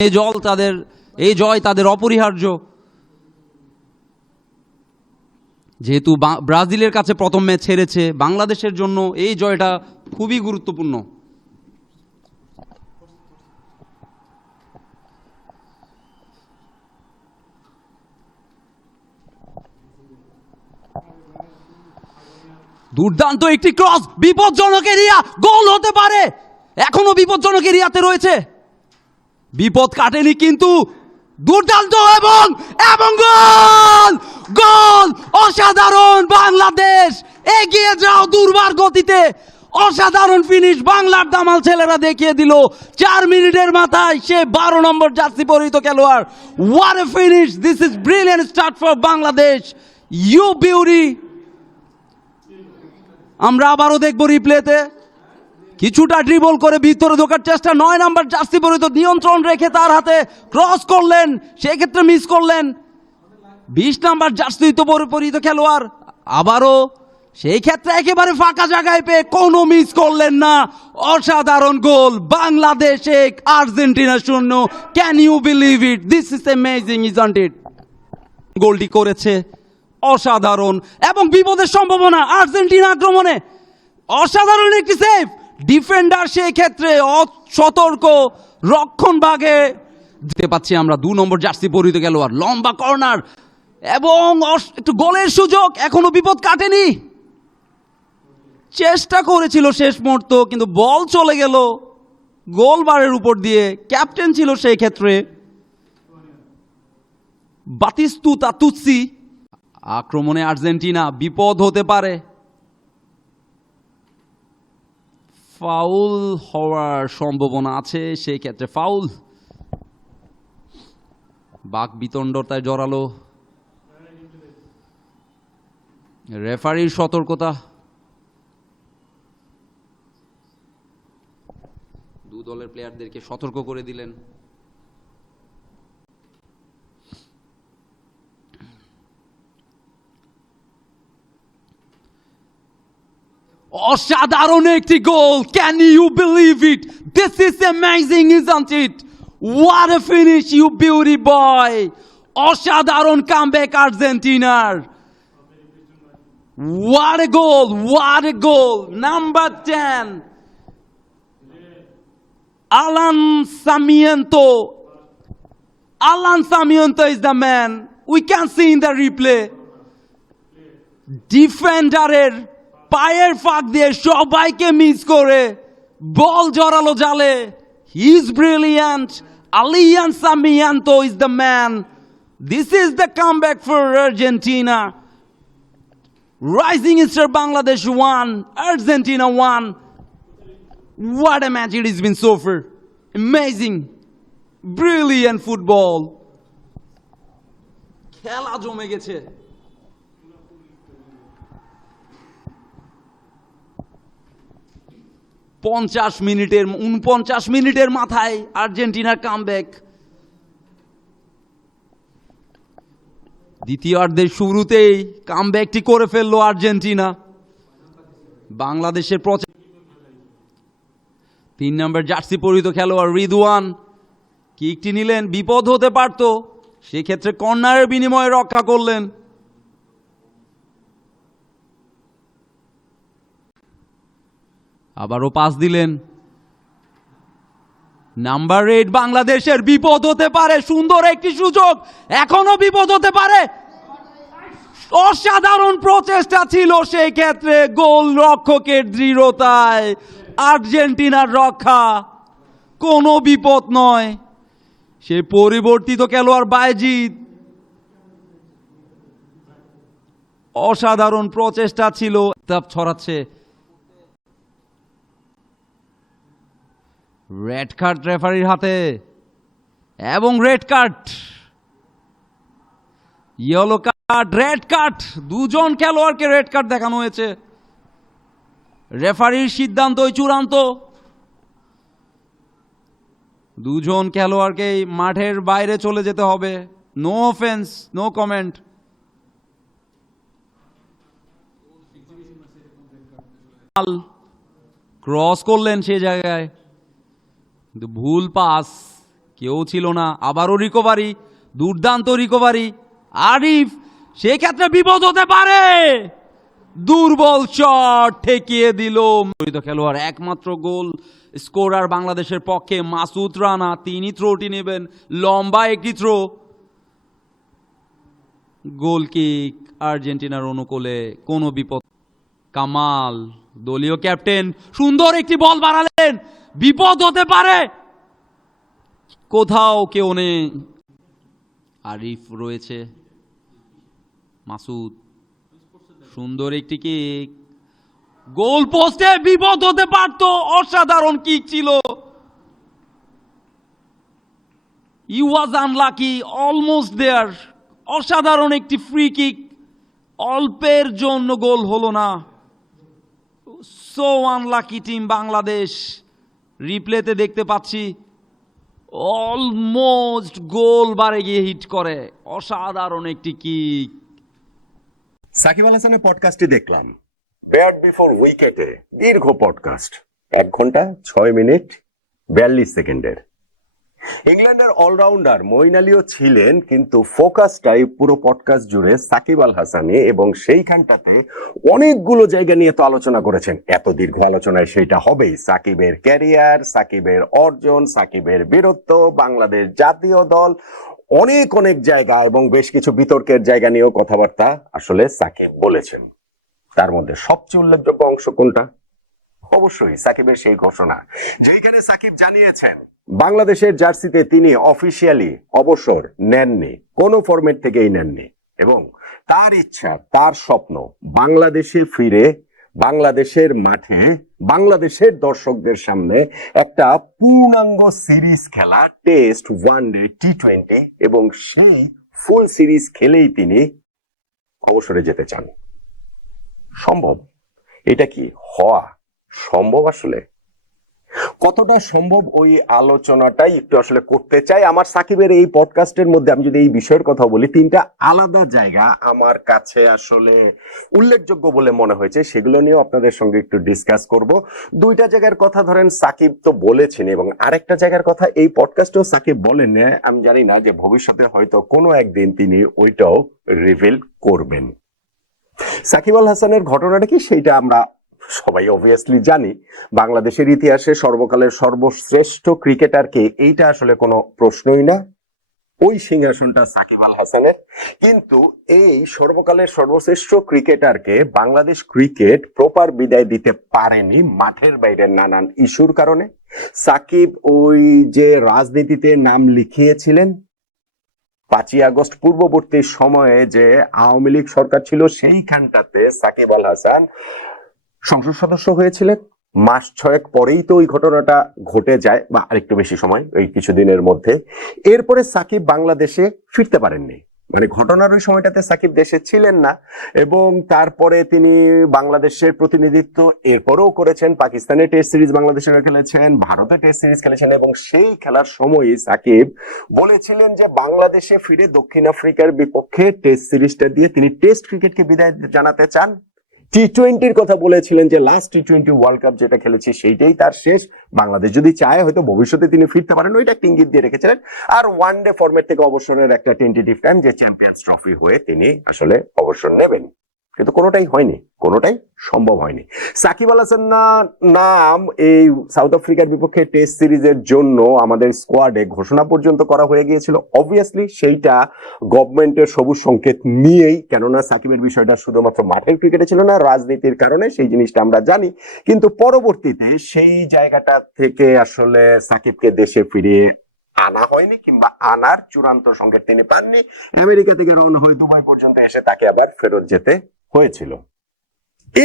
এই জল তাদের এই জয় তাদের অপরিহার্য। যেহেতু ব্রাজিলের কাছে প্রথম ম্যাচ হেরেছে, বাংলাদেশের জন্য এই জয়টা খুবই গুরুত্বপূর্ণ। দুর্দান্ত একটি ক্রস, বিপজ্জনক এরিয়া, গোল হতে পারে। এখনও বিপজ্জনক এরিয়াতে রয়েছে। বিপদ কাটেনি কিন্তু দুর্দান্ত এবং এবং গোল! গোল! অসাধারণ বাংলাদেশ! এগিয়ে যাও দুর্বার গতিতে! অসাধারণ ফিনিশ বাংলার দামাল ছেলেরা দেখিয়ে দিল। চার মিনিটের মাথায় সে বারো নম্বর জার্সি পরিহিত খেলোয়াড়। What a finish this is brilliant start for Bangladesh. You beauty আমরা আবারও দেখব রিপ্লেতে কিছুটা ড্রিবল করে ভিতরে ঢোকার চেষ্টা। নয় নাম্বার জার্সি পরিত নিয়ন্ত্রণ রেখে তার হাতে ক্রস করলেন। সেক্ষেত্রে মিস করলেন। বিশ নাম্বার জার্সি তো পরিত খেলোয়াড়। আবারও সেই ক্ষেত্রে একেবারে ফাঁকা জায়গায় পেয়ে কোনো মিস করলেন না। অসাধারণ গোল। বাংলাদেশ এক, আর্জেন্টিনা শূন্য। Can you believe it this is amazing isn't it গোলটি করেছে। অসাধারণ। এবং বিপদের সম্ভাবনা, আর্জেন্টিনা আক্রমণে। অসাধারণ একটি সেভ ডিফেন্ডার সেই ক্ষেত্রে অসতর্ক রক্ষণ ভাগে। দিতে পাচ্ছি আমরা দু নম্বর জার্সি পরিহিত গেল আর লম্বা কর্নার এবং একটু গোলের সুযোগ, এখনও বিপদ কাটেনি। চেষ্টা করেছিল শেষ মুহূর্ত, কিন্তু বল চলে গেল। গোল বারের উপর দিয়ে ক্যাপ্টেন ছিল সেই ক্ষেত্রে বাতিস্তুতা তুৎসি। আক্রমণে আর্জেন্টিনা বিপদ হতে পারে। ফাউল হওয়ার সম্ভাবনা আছে, সেই ক্ষেত্রে ফাউল। বাক বিতণ্ডতায় জড়ালো। রেফারির সতর্কতা। দু দলের প্লেয়ারদেরকে সতর্ক করে দিলেন। অসাধারণ একটি goal can you believe it this is amazing isn't it what a finish you beauty boy অসাধারণ কামব্যাক আর্জেন্টিনার what a goal what a goal number ten Alan Sarmiento Alan Sarmiento is the man we can see in the replay ডিফেন্ডারের পায়ের ফাঁক দিয়ে সবাইকে miss করে ball জড়ালো জালে he is brilliant Alan Sarmiento is the man this is the comeback for Argentina rising star Bangladesh one Argentina one What a match it has been so far. Amazing. Brilliant. খেলা জমে গেছে পঞ্চাশ মিনিটের, উনপঞ্চাশ মিনিটের মাথায় আর্জেন্টিনার কামব্যাক। দ্বিতীয়ার্ধের শুরুতেই কামব্যাকটি করে ফেলল আর্জেন্টিনা। বাংলাদেশের প্রচার তিন নম্বর জার্সি পরিহিত খেলোয়াড় রিদওয়ান। কিকটি নিলেন, বিপদ হতে পারত, সেক্ষেত্রে কর্নারের বিনিময়ে রক্ষা করলেন। আবারও পাস দিলেন। নাম্বার এইট বাংলাদেশের বিপদ হতে পারে, সুন্দর একটি সুযোগ। এখনও বিপদ হতে পারে। অসাধারণ প্রচেষ্টা ছিল সেই ক্ষেত্রে গোল রক্ষকের দৃঢ়তায়। আর্জেন্টিনার রক্ষা কোনো বিপদ নয়। সে পরিবর্তিত খেলোয়াড় বাইজিৎ অসাধারণ প্রচেষ্টা ছিল। তাপ ছড়াচ্ছে। রেড কার্ড রেফারির হাতে এবং red card. Yellow card, red card. দুজন খেলোয়াড়কে রেড কার্ড দেখানো হয়েছে। রেফারির সিদ্ধান্তই চূড়ান্ত। দুজন খেলোয়াড়কেই মাঠের বাইরে চলে যেতে হবে। No offence no comment cross করলেন সেই জায়গায়। কিন্তু ভুল পাস। কেউ ছিল না, আবারও রিকভারি দুর্দান্ত রিকভারি আরিফ, সেক্ষেত্রে বিপদ হতে পারে। দুর্বল শট ঠেকিয়ে দিল। খেলোয়াড়, একমাত্র গোল স্কোরার বাংলাদেশের পক্ষে মাসুদ রানা। তিনি থ্রোটি নেবেন, লম্বা একটি থ্রো গোল কিক আর্জেন্টিনার অনুকূলে কোনো বিপদ। কামাল, দলীয় ক্যাপ্টেন সুন্দর একটি বল বাড়ালেন। বিপদ হতে পারে। কোথাও কেউ নেই। আরিফ রয়েছে। মাসুদ, সুন্দর একটি কিক গোল পোস্টে বিপদ হতে পারত, অসাধারণ কিক ছিল। You was unlucky almost there অসাধারণ একটি ফ্রি কিক অল্পের জন্য গোল হলো না। So unlucky team Bangladesh. রিপ্লেতে দেখতে পাচ্ছি অলমোস্ট গোল বারে গিয়ে হিট করে। অসাধারণ একটি কিক সাকিব আল হাসানের পডকাস্টটি দেখলাম। ব্যাট বিফোর উইকেটে দীর্ঘ পডকাস্ট এক ঘণ্টা, ছয় মিনিট, বিয়াল্লিশ সেকেন্ডের। ইংল্যান্ডের অলরাউন্ডার মইন আলীও ছিলেন, কিন্তু ফোকাসটাই পুরো পডকাস্ট জুড়ে সাকিব আল হাসানি এবং সেইখানটাতে অনেকগুলো জায়গা নিয়ে তো আলোচনা করেছেন। এত দীর্ঘ আলোচনায় সেটা হবেই। সাকিবের ক্যারিয়ার, সাকিবের অর্জন, সাকিবের বীরত্ব, বাংলাদেশ জাতীয় দল, অনেক অনেক জায়গা এবং বেশ কিছু বিতর্কের জায়গা নিয়েও কথাবার্তা আসলে সাকিব বলেছেন। তার মধ্যে সবচেয়ে উল্লেখযোগ্য অংশ কোনটা? অবশ্যই সাকিবের সেই ঘোষণা। যেখানে সাকিব জানিয়েছেন, বাংলাদেশের জার্সিতে তিনি অফিসিয়ালি অবসর নেননি, কোনো ফরম্যাট থেকেই নেননি, এবং তার ইচ্ছা, তার স্বপ্ন, বাংলাদেশে ফিরে, বাংলাদেশের মাঠে, বাংলাদেশের দর্শকদের সামনে একটা পূর্ণাঙ্গ সিরিজ খেলা, test, one day T twenty এবং সেই ফুল সিরিজ খেলেই তিনি অবসরে যেতে চান। সম্ভব? এটা কি হওয়া সম্ভব আসলে? কতটা সম্ভব ওই আলোচনাটাই একটু আসলে করতে চাই? আমার সাকিবের এই পডকাস্টের মধ্যে আমি যদি এই বিষয়ের কথা বলি, তিনটা আলাদা জায়গা আমার কাছে আসলে উল্লেখযোগ্য বলে মনে হয়েছে। সেগুলো নিয়েও আপনাদের সঙ্গে একটু ডিসকাস করব। দুইটা জায়গার কথা ধরেন, সাকিব তো বলেছেন এবং আরেকটা জায়গার কথা, এই পডকাস্টেও সাকিব বলেন আমি জানি না যে ভবিষ্যতে হয়তো কোনো একদিন তিনি ওইটাও রিভিল করবেন। সাকিব আল হাসানের ঘটনাটা কি? সেইটা আমরা সবাই অবভিয়াসলি জানি, বাংলাদেশের ইতিহাসে সর্বকালের সর্বশ্রেষ্ঠ ক্রিকেটারকে এইটা আসলে কোনো প্রশ্নই না। ওই সিংহাসনটা সাকিব আল হাসানের। কিন্তু এই সর্বকালের সর্বশ্রেষ্ঠ ক্রিকেটারকে বাংলাদেশ ক্রিকেট প্রপার বিদায় দিতে পারেনি মাঠের বাইরের নানান ইস্যুর কারণে। সাকিব ওই যে রাজনীতিতে নাম লিখিয়েছিলেন, পাঁচই আগস্ট পূর্ববর্তী সময়ে যে আওয়ামী লীগ সরকার ছিল সেইখানটাতে সাকিব আল হাসান সংসদ সদস্য হয়েছিলেন। মাস ছয়েক পরেই তো ওই ঘটনাটা ঘটে যায়, বা আরেকটু বেশি সময়, ওই কিছুদিনের মধ্যে। এরপরে সাকিব বাংলাদেশে ফিরতে পারেননি। মানে ঘটনার ওই সময়টাতে সাকিব দেশে ছিলেন না, এবং তারপরে তিনি বাংলাদেশের প্রতিনিধিত্ব এরপরেও করেছেন। পাকিস্তানে টেস্ট সিরিজ বাংলাদেশের খেলেছেন, ভারতে টেস্ট সিরিজ খেলেছেন, এবং সেই খেলার সময়ই সাকিব বলেছিলেন যে, বাংলাদেশে ফিরে দক্ষিণ আফ্রিকার বিপক্ষে টেস্ট সিরিজটা দিয়ে তিনি টেস্ট ক্রিকেটকে বিদায় জানাতে চান। টি টোয়েন্টির কথা বলেছিলেন যে last T twenty world cup যেটা খেলেছে সেইটাই তার শেষ। বাংলাদেশ যদি চায়, হয়তো ভবিষ্যতে তিনি ফিরতে পারেন। ওইটা একটা ইঙ্গিত দিয়ে রেখেছিলেন। আর ওয়ান ডে ফরম্যাট থেকে অবসরের একটা টেন্টেটিভ টাইম যে চ্যাম্পিয়ন্স ট্রফি হয়ে তিনি আসলে অবসর নেবেন। কিন্তু কোনোটাই হয়নি, কোনোটাই সম্ভব হয়নি। সাকিব আল হাসান নাম এই সাউথ আফ্রিকার বিপক্ষে টেস্ট সিরিজের জন্য আমাদের স্কোয়াডে ঘোষণা পর্যন্ত করা হয়ে গিয়েছিল। অবভিয়াসলি সেইটা গভর্নমেন্টের সবুজ সংকেত নিয়েই, কেননা সাকিবের বিষয়টা শুধুমাত্র মাঠের ক্রিকেটে ছিল না, রাজনীতির কারণে সেই জিনিসটা আমরা জানি। কিন্তু পরবর্তীতে সেই জায়গাটা থেকে আসলে সাকিবকে দেশে ফিরিয়ে আনা হয়নি কিংবা আনার চূড়ান্ত সংকেত তিনি পাননি। আমেরিকা থেকে রওনা হয়ে দুবাই পর্যন্ত এসে তাকে আবার ফেরত যেতে হয়েছিল।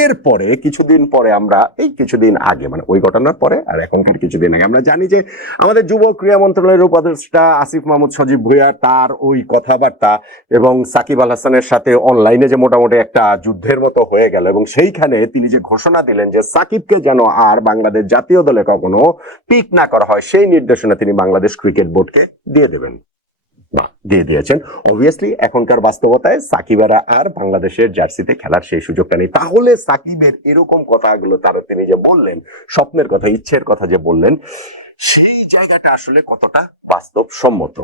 এরপরে কিছুদিন পরে আমরা, এই কিছুদিন আগে মানে ওই ঘটনার পরে আর এখনকার কিছুদিন আগে, আমরা জানি যে আমাদের যুব ক্রীড়া মন্ত্রণালয়ের উপদেষ্টা আসিফ মাহমুদ সজীব ভুইয়া তার ওই কথাবার্তা এবং সাকিব আল হাসানের সাথে অনলাইনে যে মোটামুটি একটা যুদ্ধের মতো হয়ে গেল এবং সেইখানে তিনি যে ঘোষণা দিলেন যে সাকিবকে যেন আর বাংলাদেশ জাতীয় দলে কখনো পিক না করা হয়, সেই নির্দেশনা তিনি বাংলাদেশ ক্রিকেট বোর্ডকে দিয়ে দেবেন। বা দিয়ে দিয়েছেন। অবভিয়াসলি এখনকার বাস্তবতায় সাকিবেরা আর বাংলাদেশের জার্সিতে খেলার সেই সুযোগটা নেই। তাহলে সাকিবের এরকম কথাগুলো তারা তিনি যে বললেন, স্বপ্নের কথা, ইচ্ছের কথা যে বললেন, সেই জায়গাটা আসলে কতটা বাস্তবসম্মত?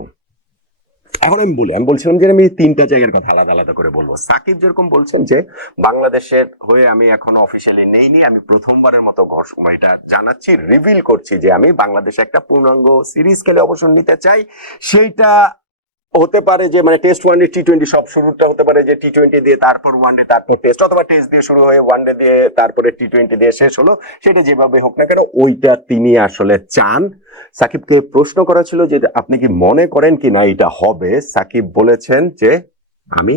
এখন আমি বলি, আমি বলছিলাম যে আমি তিনটা জায়গার কথা আলাদা আলাদা করে বলব। সাকিব যেরকম বলছেন যে, বাংলাদেশের হয়ে আমি এখন অফিসিয়ালি নেইনি, আমি প্রথমবারের মতো ঘর সময়টা জানাচ্ছি রিভিল করছি যে আমি বাংলাদেশে একটা পূর্ণাঙ্গ সিরিজ খেলে অবসর নিতে চাই। সেইটা হতে পারে যে মানে test one day T twenty সব শুরুটা হতে পারে যে টি টোয়েন্টি দিয়ে তারপর ওয়ান ডে তারপর টেস্ট অথবা টেস্ট দিয়ে শুরু হয়ে ওয়ান ডে দিয়ে তারপরে টি টোয়েন্টি দিয়ে শেষ হলো, সেটা যেভাবে হোক না কেন, ওইটা তিনি আসলে চান। সাকিবকে প্রশ্ন করা ছিল যে আপনি কি মনে করেন কি না, এটা হবে। সাকিব বলেছেন যে, আমি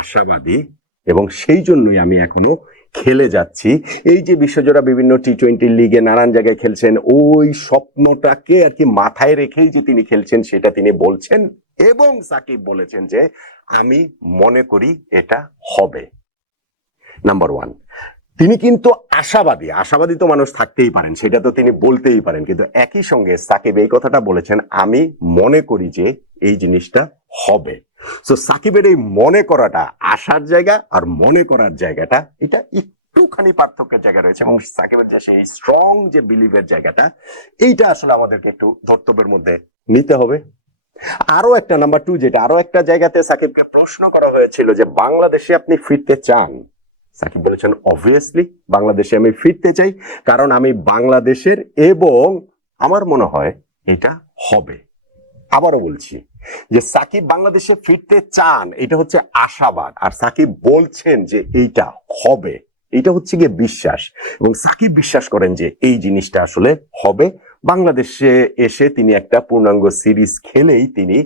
আশাবাদী এবং সেই জন্যই আমি এখনও খেলে যাচ্ছি। এই যে বিশ্বজোড়া বিভিন্ন টি টোয়েন্টি লিগে নানান জায়গায় খেলছেন, ওই স্বপ্নটাকে আর কি মাথায় রেখেই যে তিনি খেলছেন সেটা তিনি বলছেন এবং সাকিব বলেছেন যে, আমি মনে করি এটা হবে। নাম্বার ওয়ান তিনি কিন্তু আশাবাদী আশাবাদী তো মানুষ থাকতেই পারেন, সেটা তো তিনি বলতেই পারেন, কিন্তু একই সঙ্গে সাকিব এই কথাটা বলেছেন, আমি মনে করি যে এই জিনিসটা হবে। সো সাকিবের এই মনে করাটা আসার জায়গা আর মনে করার জায়গাটা, এটা একটুখানি পার্থক্যের জায়গা রয়েছে। এবং সাকিবের যে সেই স্ট্রং যে বিলিভের জায়গাটা, এইটা আসলে আমাদেরকে একটু ধর্তব্যের মধ্যে নিতে হবে। আরও একটা নাম্বার টু যেটা আরও একটা জায়গাতে সাকিবকে প্রশ্ন করা হয়েছিল যে, বাংলাদেশে আপনি ফিরতে চান? সাকিব বলেছেন অবভিয়াসলি বাংলাদেশে আমি ফিরতে চাই, কারণ আমি বাংলাদেশের এবং আমার মনে হয় এটা হবে। আবারও বলছি যে সাকিব বাংলাদেশে ফিরতে চান, এটা হচ্ছে আশাবাদ। আর সাকিব বলছেন যে এইটা হবে। এটা হচ্ছে গিয়ে বিশ্বাস। এবং সাকিব বিশ্বাস করেন যে এই জিনিসটা আসলে হবে। বাংলাদেশে এসে তিনি একটা পূর্ণাঙ্গ সিরিজ খেলেই তিনি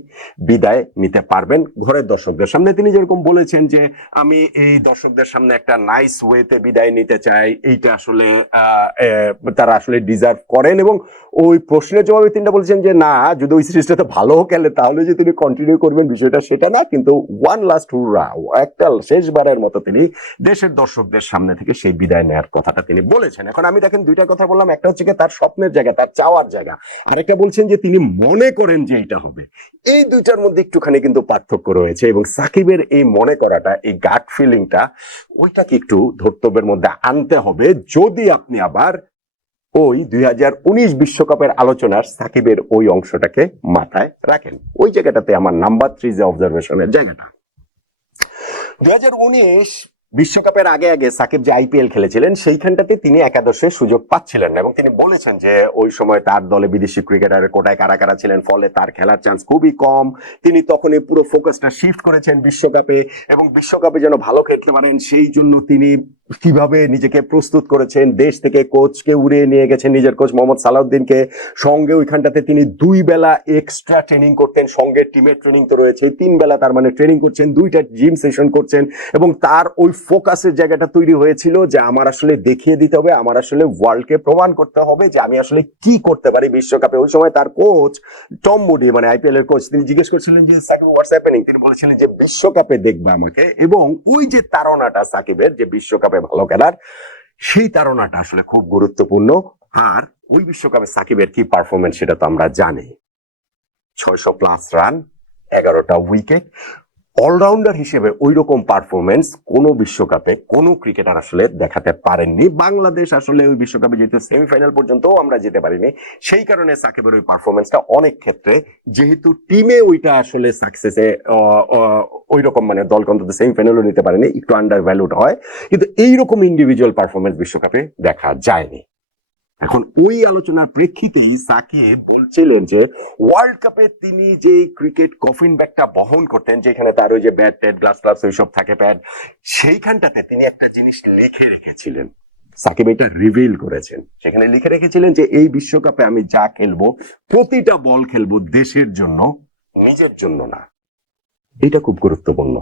বিদায় নিতে পারবেন ঘরের দর্শকদের সামনে। তিনি যেরকম বলেছেন যে, আমি এই দর্শকদের সামনে একটা নাইস ওয়েতে বিদায় নিতে চাই। এইটা আসলে তারা আসলে ডিজার্ভ করেন এবং ওই প্রশ্নের জবাবে তিনি বলছেন যে, না, যদি ওই সিরিজটাতে ভালো খেলে তাহলে যে তিনি কন্টিনিউ করবেন বিষয়টা সেটা না। কিন্তু ওয়ান লাস্ট হুররা একটা শেষবারের মতো তিনি দেশের দর্শকদের সামনে থেকে সেই বিদায় নেওয়ার কথাটা তিনি বলেছেন। এখন আমি দেখেন দুইটা কথা বললাম। একটা হচ্ছে তার স্বপ্নের জায়গা, তার চাওয়ার জায়গা। আরেকটা বলছেন যে তিনি মনে করেন যে এটা হবে। এই দুইটার মধ্যে একটুখানি কিন্তু পার্থক্য রয়েছে এবং সাকিবের এই মনে করাটা, এই গাট ফিলিংটা ওইটাকে একটু ধর্তব্যের মধ্যে আনতে হবে। যদি আপনি আবার ওই দুই বিশ্বকাপের আলোচনার সাকিবের ওই অংশটাকে মাথায় রাখেন। ওই জায়গাটাতে আমার নাম্বার থ্রি যে অবজারভেশনের জায়গাটা। দুই হাজার উনিশ বিশ্বকাপের আগে আগে সাকিব যে আইপিএল খেলেছিলেন, সেইখানটাতে তিনি একাদশে সুযোগ পাচ্ছিলেন এবং তিনি বলেছেন যে ওই সময় তার দলে বিদেশি ক্রিকেটারের কোটায় কারা কারা ছিলেন, ফলে তার খেলার চান্স খুবই কম। তিনি তখনই পুরো ফোকাসটা শিফট করেছেন বিশ্বকাপে, এবং বিশ্বকাপে যেন ভালো খেলতে পারেন, সেই জন্য তিনি কীভাবে নিজেকে প্রস্তুত করেছেন, দেশ থেকে কোচকে উড়িয়ে নিয়ে গেছেন নিজের কোচ মোহাম্মদ সালাউদ্দিনকে, সঙ্গে ওইখানটাতে তিনি দুই বেলা এক্সট্রা ট্রেনিং করতেন, সঙ্গে টিমের ট্রেনিং তো রয়েছে তিন বেলা তার মানে ট্রেনিং করছেন, দুইটা জিম সেশন করছেন, এবং তার ওই ফোকাসের জায়গাটা তৈরি হয়েছিল যে আমার আসলে দেখিয়ে দিতে হবে, আমার আসলে ওয়ার্ল্ডকে প্রমাণ করতে হবে যে আমি আসলে কি করতে পারি বিশ্বকাপে। ওই সময় তার কোচ টম মুডি মানে আইপিএল এর কোচ, তিনি জিজ্ঞেস করছিলেন যে, সাকিব হোয়াটস হ্যাপেনিং তিনি বলেছিলেন যে, বিশ্বকাপে দেখবে আমাকে। এবং ওই যে তাড়নাটা সাকিবের, যে বিশ্বকাপে ভালো খেলার, সেই তারণাটা আসলে খুব গুরুত্বপূর্ণ। আর ওই বিশ্বকাপে সাকিবের কি পারফরমেন্স সেটা তো আমরা জানি। ছয়শো প্লাস রান এগারোটা উইকেট অলরাউন্ডার হিসেবে ওই রকম পারফরমেন্স কোনো বিশ্বকাপে কোনো ক্রিকেটার আসলে দেখাতে পারেননি। বাংলাদেশ আসলে ওই বিশ্বকাপে যেহেতু সেমিফাইনাল পর্যন্ত আমরা যেতে পারিনি, সেই কারণে সাকিবের ওই পারফরমেন্সটা অনেক ক্ষেত্রে যেহেতু টিমে ওইটা আসলে সাকসেসে ওই রকম মানে দল অন্তত সেমিফাইনালও নিতে পারেনি, একটু আন্ডার ভ্যালুড হয়। কিন্তু এইরকম ইন্ডিভিজুয়াল পারফরমেন্স বিশ্বকাপে দেখা যায়নি। এখন ওই আলোচনার প্রেক্ষিতেই সাকিব বলছিলেন যে ওয়ার্ল্ড কাপে তিনি যে ক্রিকেট কফিন ব্যাগটা বহন করতেন, যেখানে তার ওই যে ব্যাট ট্যাট গ্লাস গ্লাস ওইসব থাকে প্যাড সেইখানটাতে তিনি একটা জিনিস লিখে রেখেছিলেন। সাকিব এটা রিভিল করেছেন। সেখানে লিখে রেখেছিলেন যে এই বিশ্বকাপে আমি যা খেলব, প্রতিটা বল খেলব দেশের জন্য, নিজের জন্য না। এটা খুব গুরুত্বপূর্ণ।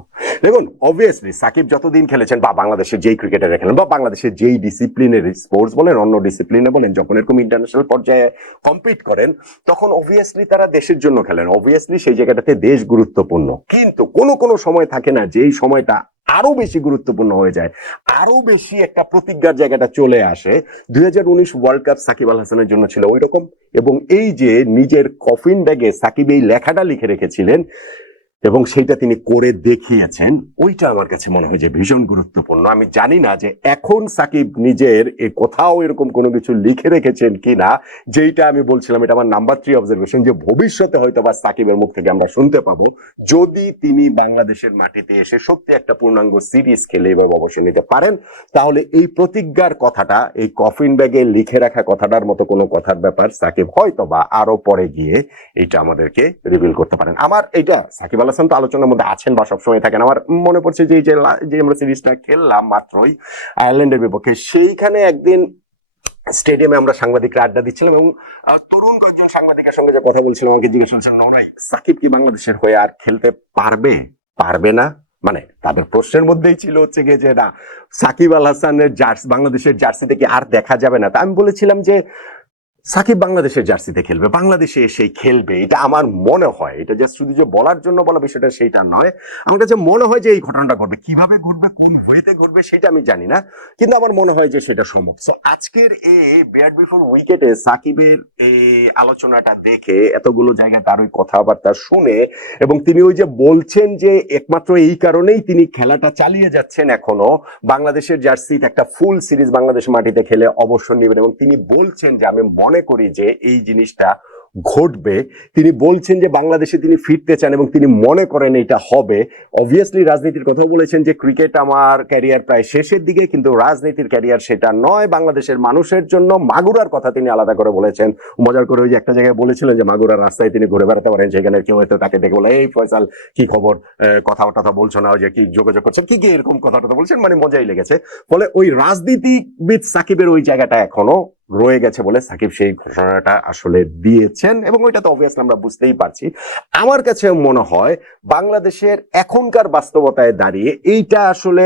দেখুন অবভিয়াসলি সাকিব যতদিন খেলেছেন, বা বাংলাদেশের যেই ক্রিকেটারে খেলেন, বা বাংলাদেশের যেই ডিসিপ্লিনের স্পোর্টস বলেন, অন্য ডিসিপ্লিনে বলেন, যখন এরকম ইন্টারন্যাশনাল পর্যায়ে কম্পিট করেন, তখন অবভিয়াসলি তারা দেশের জন্য খেলেন। অবভিয়াসলি সেই জায়গাটাতে দেশ গুরুত্বপূর্ণ। কিন্তু কোনো কোনো সময় থাকে না, যেই সময়টা আরও বেশি গুরুত্বপূর্ণ হয়ে যায় আরও বেশি একটা প্রতিজ্ঞার জায়গাটা চলে আসে। দুই হাজার উনিশ ওয়ার্ল্ড কাপ সাকিব আল হাসানের জন্য ছিল ওই রকম এবং এই যে নিজের কফিন ব্যাগে সাকিব এই লেখাটা লিখে রেখেছিলেন এবং সেইটা তিনি করে দেখিয়েছেন। ওইটা আমার কাছে মনে হয় যে ভীষণ গুরুত্বপূর্ণ। আমি জানি না যে এখন সাকিব নিজের এ কোথাও এরকম কোনো কিছু লিখে রেখেছেন কিনা, যেইটা আমি বলছিলাম, এটা আমার নাম্বার থ্রি অবজারভেশন যে ভবিষ্যতে হয়তো বা সাকিবের মুখ থেকে আমরা শুনতে পাবো, যদি তিনি বাংলাদেশের মাটিতে এসে সত্যি একটা পূর্ণাঙ্গ সিরিজ খেলে এভাবে অবশ্যই নিতে পারেন, তাহলে এই প্রতিজ্ঞার কথাটা, এই কফিন ব্যাগে লিখে রাখা কথাটার মতো কোনো কথার ব্যাপার সাকিব হয়তো বা আরও পরে গিয়ে এটা আমাদেরকে রিভিল করতে পারেন। আমার এটা সাকিব আল হাসান তো আলোচনার মধ্যে আছেন বা সবসময় থাকেন। আমার মনে পড়ছে যে যে আমরা সিরিজটা খেললাম মাত্রই, আয়ারল্যান্ডের বিপক্ষে, সেইখানে একদিন স্টেডিয়ামে আমরা সাংবাদিকরা আড্ডা দিচ্ছিলাম এবং তরুণ কয়েকজন সাংবাদিকের সঙ্গে যে কথা বলছিলাম, আমাকে জিজ্ঞেস করছিলেন নয় সাকিব কি বাংলাদেশের হয়ে আর খেলতে পারবে? পারবে না? মানে তাদের প্রশ্নের মধ্যেই ছিল হচ্ছে গিয়ে যে, না, সাকিব আল হাসানের জার্সি, বাংলাদেশের জার্সিতে কি আর দেখা যাবে না? তা আমি বলেছিলাম যে সাকিব বাংলাদেশের জার্সিতে খেলবে, বাংলাদেশে এসে খেলবে, এটা আমার মনে হয়। এটা জাস্ট শুধু যে বলার জন্য বলা বিষয়টা সেইটা নয়, আমার কাছে মনে হয় যে এই ঘটনাটা ঘটবে। কীভাবে ঘটবে, কোন ওয়েতে ঘটবে সেটা আমি জানি না, কিন্তু আমার মনে হয় যে সেটা সম্ভব। সো আজকের এই বিয়ার বিফোর উইকেটে সাকিবের এই আলোচনাটা দেখে এতগুলো জায়গায় তার ওই কথাবার্তা শুনে এবং তিনি ওই যে বলছেন যে একমাত্র এই কারণেই তিনি খেলাটা চালিয়ে যাচ্ছেন এখনও, বাংলাদেশের জার্সিতে একটা ফুল সিরিজ বাংলাদেশ মাটিতে খেলে অবসর নেবেন এবং তিনি বলছেন যে আমি মনে করি যে এই জিনিসটা ঘটবে। তিনি বলছেন যে বাংলাদেশে তিনি ফিরতে চান এবং তিনি মনে করেন এটা হবে। অবভিয়াসলি রাজনীতির কথা বলেছেন যে ক্রিকেট আমার ক্যারিয়ার প্রায় শেষের দিকে, কিন্তু রাজনীতির ক্যারিয়ার সেটা নয়। বাংলাদেশের মানুষের জন্য মাগুরার কথা তিনি আলাদা করে বলেছেন। মজার করে ওই যে একটা জায়গায় বলেছিলেন যে মাগুরার রাস্তায় তিনি ঘুরে বেড়াতে পারেন, সেখানে কেউ হয়তো তাকে দেখে বলে, এই ফয়সাল, কি খবর? কথা টথা বলছো না যে কি যোগাযোগ করছেন কি কি এরকম কথা টথা বলছেন মানে মজাই লেগেছে। ফলে ওই রাজনীতিবিদ সাকিবের ওই জায়গাটা এখনও রয়ে গেছে বলে সাকিব সেই ঘোষণাটা আসলে দিয়েছেন এবং ওইটা তো অবভিয়াসলি আমরা বুঝতেই পারছি। আমার কাছে মনে হয় বাংলাদেশের এখনকার বাস্তবতায় দাঁড়িয়ে এইটা আসলে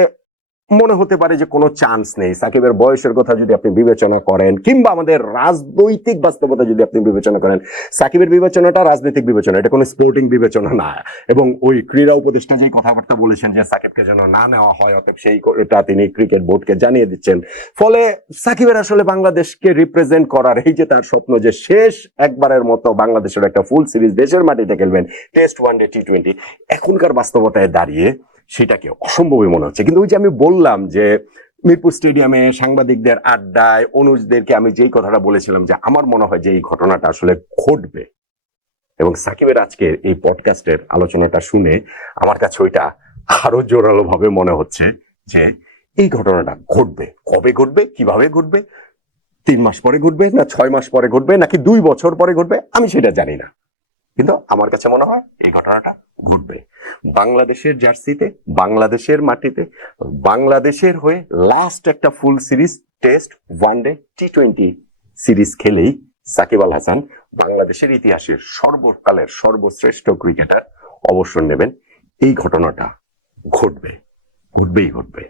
মনে হতে পারে যে কোনো চান্স নেই। সাকিবের বয়সের কথা যদি আপনি বিবেচনা করেন, কিংবা আমাদের রাজনৈতিক বাস্তবতা যদি আপনি বিবেচনা করেন, সাকিবের বিবেচনাটা রাজনৈতিক বিবেচনা, এটা কোনো স্পোর্টিং বিবেচনা না। এবং ওই ক্রীড়া উপদেষ্টা যেই কথাবার্তা বলেছেন যে সাকিবকে যেন না নেওয়া হয়, অতএব সেই এটা তিনি ক্রিকেট বোর্ডকে জানিয়ে দিচ্ছেন। ফলে সাকিবের আসলে বাংলাদেশকে রিপ্রেজেন্ট করার এই যে তার স্বপ্ন যে শেষ একবারের মতো বাংলাদেশের একটা ফুল সিরিজ দেশের মাটিতে খেলবেন test one day T twenty এখনকার বাস্তবতায় দাঁড়িয়ে সেটাকে অসম্ভবই মনে হচ্ছে। কিন্তু ওই যে আমি বললাম যে মিরপুর স্টেডিয়ামে সাংবাদিকদের আড্ডায় অনুজদেরকে আমি যেই কথাটা বলেছিলাম যে আমার মনে হয় যে এই ঘটনাটা আসলে ঘটবে। এবং সাকিবের আজকের এই পডকাস্টের আলোচনাটা শুনে আমার কাছে ওইটা আরও জোরালো ভাবে মনে হচ্ছে যে এই ঘটনাটা ঘটবে। কবে ঘটবে? কীভাবে ঘটবে? তিন মাস পরে ঘটবে না ছয় মাস পরে ঘটবে নাকি দুই বছর পরে ঘটবে? আমি সেটা জানি না। কিন্তু আমার কাছে মনে হয় এই ঘটনাটা ঘটবে। বাংলাদেশের জার্সিতে, বাংলাদেশের মাটিতে, বাংলাদেশের হয়ে লাস্ট একটা full series test one day T twenty series খেলেই সাকিব আল হাসান বাংলাদেশের ইতিহাসের সর্বকালের সর্বশ্রেষ্ঠ ক্রিকেটার অবসর নেবেন। এই ঘটনাটা ঘটবে, ঘটবেই ঘটবে।